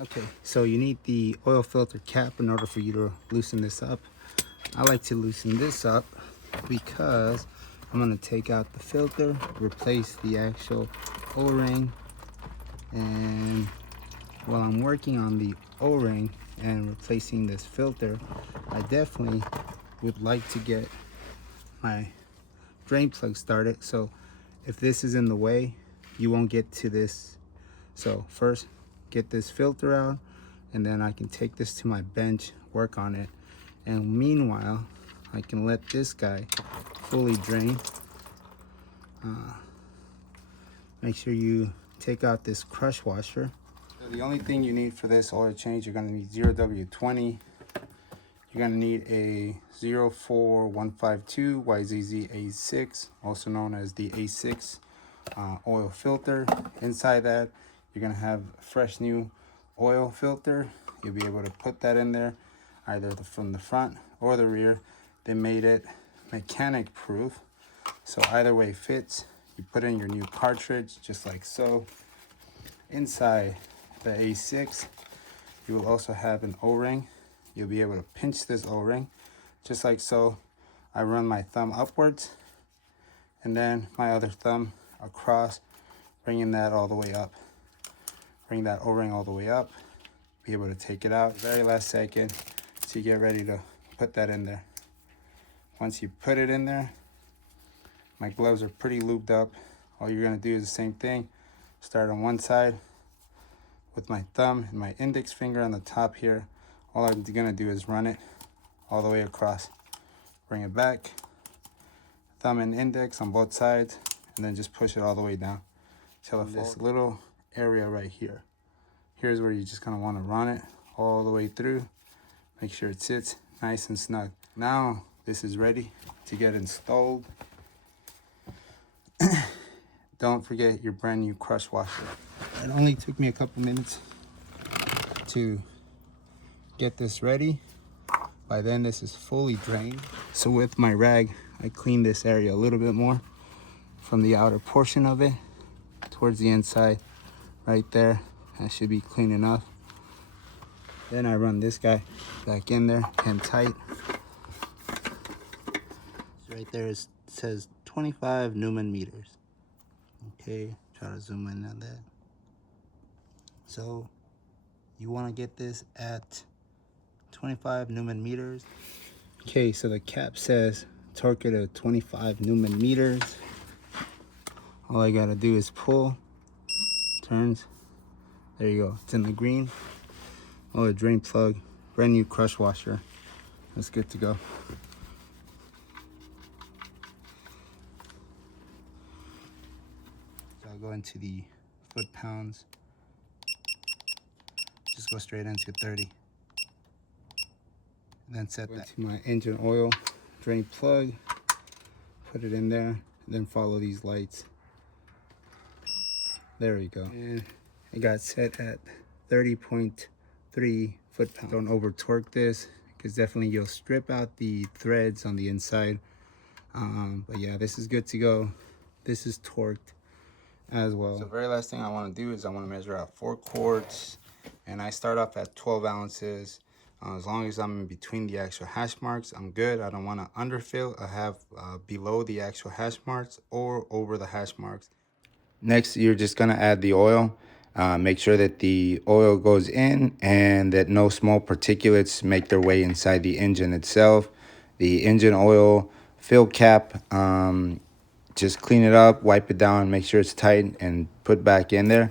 Okay, so you need the oil filter cap in order for you to loosen this up. I like to loosen this up because I'm going to take out the filter, replace the actual O-ring, and while I'm working on the O-ring and replacing this filter, I definitely would like to get my drain plug started. So if this is in the way, you won't get to this. So first, get this filter out, and then I can take this to my bench, work on it. And meanwhile, I can let this guy fully drain. Make sure you take out this crush washer. So the only thing you need for this oil change, you're gonna need 0W20. You're gonna need a 04152 YZZ A6, also known as the A6 oil filter. Inside that, you're gonna have a fresh new oil filter. You'll be able to put that in there, either from the front or the rear. They made it mechanic proof, so either way fits. You put in your new cartridge, just like so. Inside the A6, you will also have an O-ring. You'll be able to pinch this O-ring, just like so. I run my thumb upwards, and then my other thumb across, bringing that all the way up. Bring that O-ring all the way up. Be able to take it out very last second to get ready to put that in there. Once you put it in there, my gloves are pretty lubed up. All you're gonna do is the same thing. Start on one side with my thumb and my index finger on the top here. All I'm gonna do is run it all the way across. Bring it back, thumb and index on both sides, and then just push it all the way down till this little area right here. Here's where you're just gonna wanna run it all the way through. Make sure it sits nice and snug. Now this is ready to get installed. Don't forget your brand new crush washer. It only took me a couple minutes to get this ready. By then this is fully drained. So with my rag, I cleaned this area a little bit more from the outer portion of it towards the inside right there. That should be clean enough. Then I run this guy back in there and tight. So right there it says 25 Newman meters. Okay, try to zoom in on that. So you want to get this at 25 Newman meters. Okay, so the cap says torque it at 25 Newman meters. All I gotta do is pull, turns. There you go, it's in the green. Oh, a drain plug, brand new crush washer. That's good to go. So I'll go into the foot-pounds. Just go straight into 30. And then set that to my engine oil drain plug. Put it in there, and then follow these lights. There we go. And it got set at 30.3 foot-pounds. Don't over torque this, because definitely you'll strip out the threads on the inside. But yeah, this is good to go. This is torqued as well. So very last thing I want to do is I want to measure out 4 quarts, and I start off at 12 ounces. As long as I'm in between the actual hash marks, I'm good. I don't want to underfill. I have below the actual hash marks or over the hash marks. Next, you're just going to add the oil. Make sure that the oil goes in and that no small particulates make their way inside the engine itself. The engine oil fill cap, just clean it up, wipe it down, make sure it's tight, and put back in there.